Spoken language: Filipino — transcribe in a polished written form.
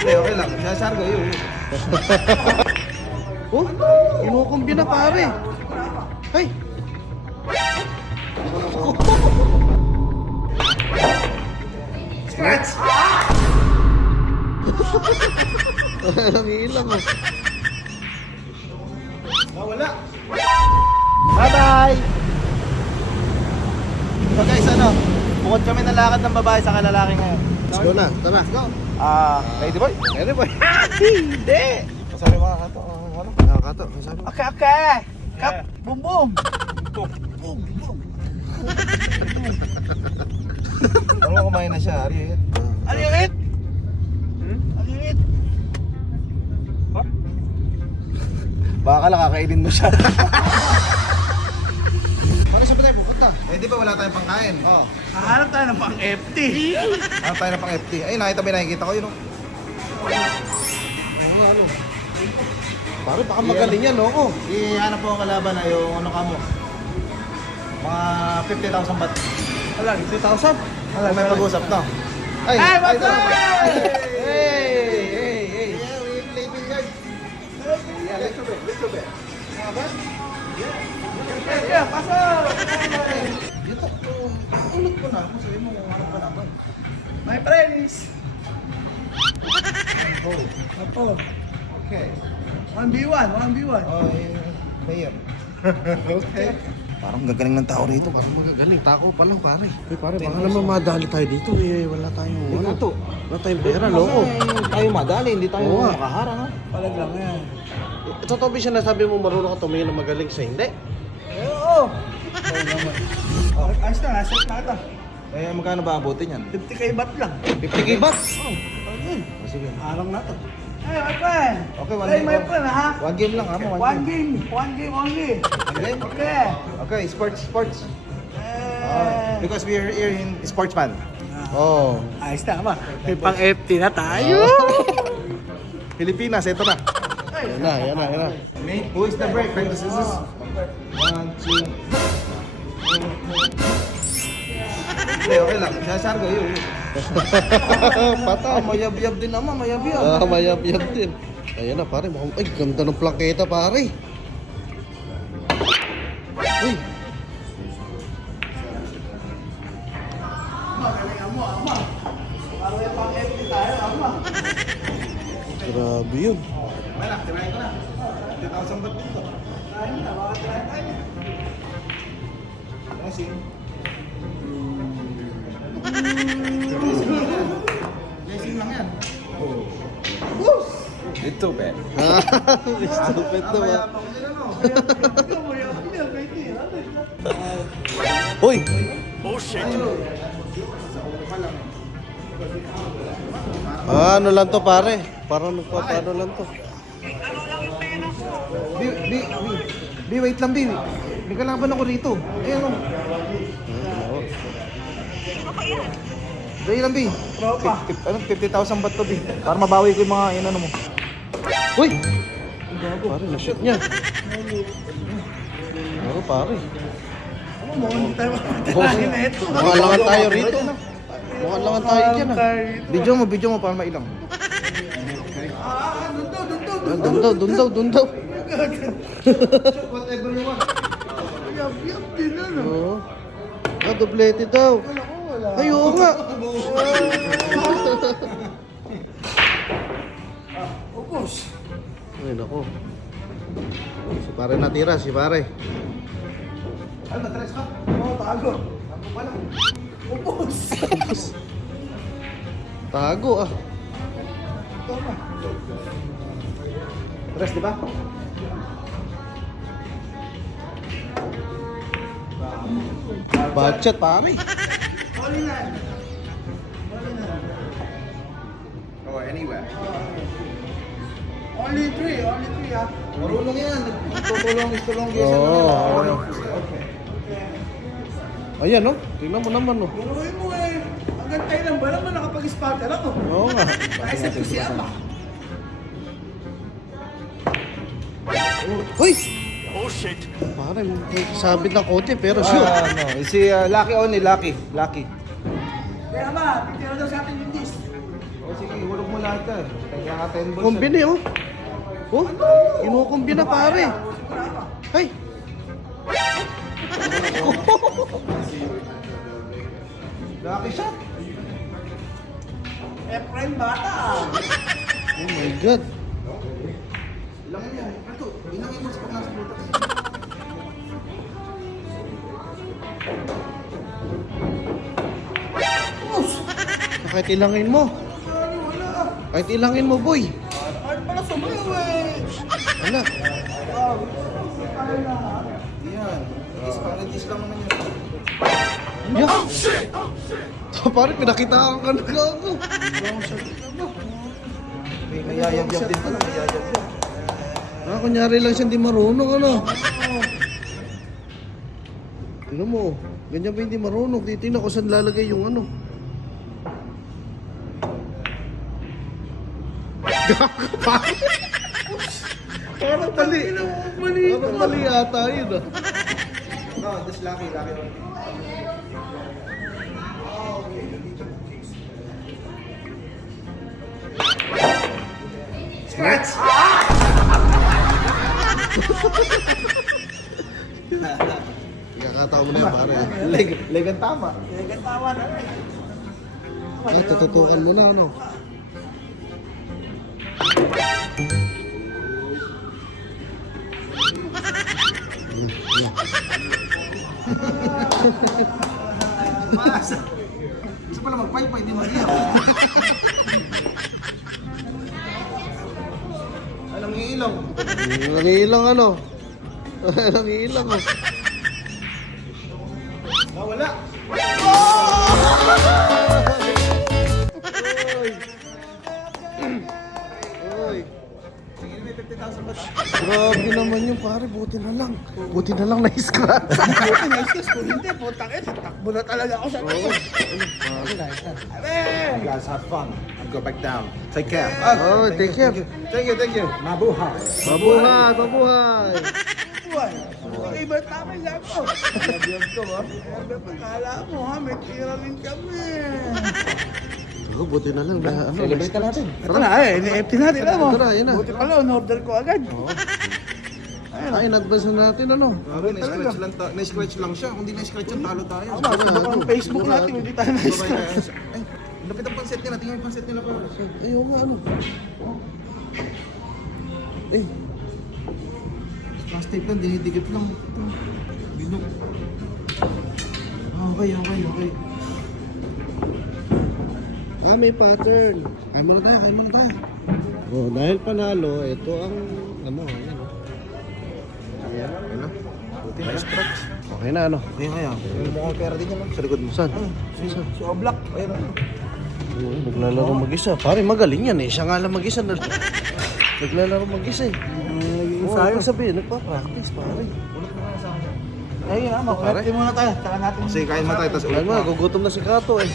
Hindi, okay lang. Sasar ko yun. Oh, inukumbi na pare. Ay! Scratch! Ang ilang oh. Wala. Bye-bye! So guys, bukod kami ng lakad ng babae sa kalalaki ngayon. Let's go na, tara. Let's go. Ready boy? Ready boy? Hindi! Masari mga kato. Ano? Nakakato, masabi. Okay. Kap, boom boom. Ano kumain na siya, Ari? Alirit! Alirit! Baka lang kakainin mo siya. Paano sa tayo pupunta? Eh di ba wala tayong pangkain? Oo. Hahanap tayo ng pang FT. Ano tayo na pang FT? Ay, nakita ko yun. Oo, ano? Pare, baka magaling yan, oo. Ihanap po ang kalaban na yung ano ka mo. Mga 50,000 baht. Alam, 3,000? May pag-usap na. Ay, what's up? Hey! Yeah, we play billiard. Yeah, little bit. Yeah, pasok! Dito, ulot ko na. Sabi mo kung ano pa naman. My friends! Oh, Apo, okay. 1v1, 1v1. Oh, mayor. Okay. Parang gagaling ng tao rito. Parang magagaling, tako pa lang pare. Eh pare, baka naman madali tayo dito eh. Wala tayong ano. Wala tayong pera, loko. Tayo madali, hindi tayo Oo. makaharang. Ha? Palag lang yan. Totoo ba siya nasabi mo marunong ka tumingin na magaling sa hindi? Oo. Ayos na, nasa na ito. Eh, magkano ba abutin yan? 50k baht lang. 50k baht? Oo. Ayun. Sige. Arang na to. Hey, my friend. Okay, one Hey, game. my friend, ha? One game lang, ha? One game. One game only. One game? Okay. Okay, sports. Eh. Because we are here in sportsman. Oo. Ayos na ba? May pang FT na tayo. Pilipinas, ito na. Yan na. Who is the break? Right, this is 1, 2. Hindi, okay lang. Sasar ko yun. Patay. Mayab-yab din naman, mayab-yab. Mayab-yab din. Ayan na pare, mukhang, ay ganda ng plangketa pare. Uy, Magaling mo, ama. Para may pang FT tayo, ama. grabe yun. Wala, tirahin ko na. 50,000 baht dito. Tayo na, baka tayo. Kasi, blessing lang yan. Ito, be. Stupid to ba? Mayabang din ano. Uy, ano lang to pare? Parang nagpapano lang to. Bi, wait lang, Bi. May kalaban ako rito. Ayan o. Dahil lang, Bi. Tropa. 50,000 baht to, Bi. Para mabawi ko yung mga inano mo. Uy! Pare, na-shoot niya. Ano pare? Ano mo, hindi tayo makatirahin na ito. Mukhang langan tayo rito. Mukhang langan tayo dyan ah. Video mo para mailang. Doon daw. Whatever you want. Yap, din ano. Oo. Doblete daw. Ay, oo nga. Upos. Ay, nako. Si pare natira, si pare. Ano, tres ka? Oo, tago. Ako pa lang. Upos. Tago ah. Tama. Tres, di ba? Budget pare. All in all. Oh, anywhere. Only three, ha? Marunong yan. Tutulong Oo. Okay. Ayan no. Tingnan mo naman no. Buruin mo eh. Hanggang tayo lang ba naman nakapag-spotter ako? Oo nga. Naisip ko si Ama. Uy! Oh shit! Pare, may sabit ng konti pero sure. No. Si Lucky only, Lucky. Kaya Ama, titira daw sa atin yung disc. butter. Kaya nga 10 balls. Kombine, oh. Oh, kinukumbina pare. Ay! Lucky shot. Efrain bata. Oh my God. Ilang mo yan? Ito, inangin mo sa pag nasa butas. Kahit ilangin mo. Kahit ilangin mo, boy. Ano pala sumayaw eh? Wala. Yan. Pang-retis lang naman yun. Yeah. So, pare, pinakitaan ka na gago. May mayayab-yab din pala, mayayab-yab. Ah, kunyari lang siya hindi marunong, ano? Tingnan mo, ganyan ba hindi marunong? Titignan ko saan lalagay yung ano. Parang mali. Parang mali yata yun, ah. No, this lucky one. Scratch! Ikakatawa mo na yan, pare. Leg ang tama. Leg ang tama na. Ah, tututukan mo na, ano? Maasa. Gusto pala mag-pipe, hindi mag-iyaw. Anong iilong? Nangiilang, ano? Nangiilang, oh. Wala. Oy. Sige, may 50,000 ba? Grabe naman yung pare, buti na lang. Buti na lang na-scratch. Buti na iskas ko. Hindi, putang ina. Takbo na talaga ako sa Oo. You guys have fun and go back down. Take care. Oh, take care. Thank you. Mabuhay. Mabuhay, mabuhay. Buhay. Okay, ba't namin lang ko? Nabiyag ko ba? Pagkala mo ha, may tira rin kami. Oh, buti na lang. Ano, Celebrate na natin. Ito na, NFT natin mo. Tara, yun na. Buti pala, on-order ko agad. Ay, in-advance na natin, ano? Na-scratch lang siya. Kung di na-scratch yan, talo tayo. Ano? Facebook natin, hindi tayo na-scratch. Ay, lapit ang panset nila. Tingnan yung panset nila pa. Ay, oo nga, ano? Eh, Last tape lang, dinidikit lang. Binok. Okay. ah, may pattern. Kain muna tayo. Oh, dahil panalo, ito ang, ano, ayan, oh. Ayan. Ayun na. Buti na scratch. Okay na, ano? Okay kaya. May mukhang pera din yan, sa likod mo. Saan? Si Oblak. Ayun. Oo, naglalaro mag-isa. Pare, magaling yan eh. Siya nga lang mag-isa. Naglalaro mag-isa eh. Oo, ano sabihin? Nagpa-practice, pare. Ulit mo na sa akin. Ayun na, mag-practice muna tayo. Tsaka natin. Sige, kain mo tayo, tapos Alam mo, gugutom na si Kato eh.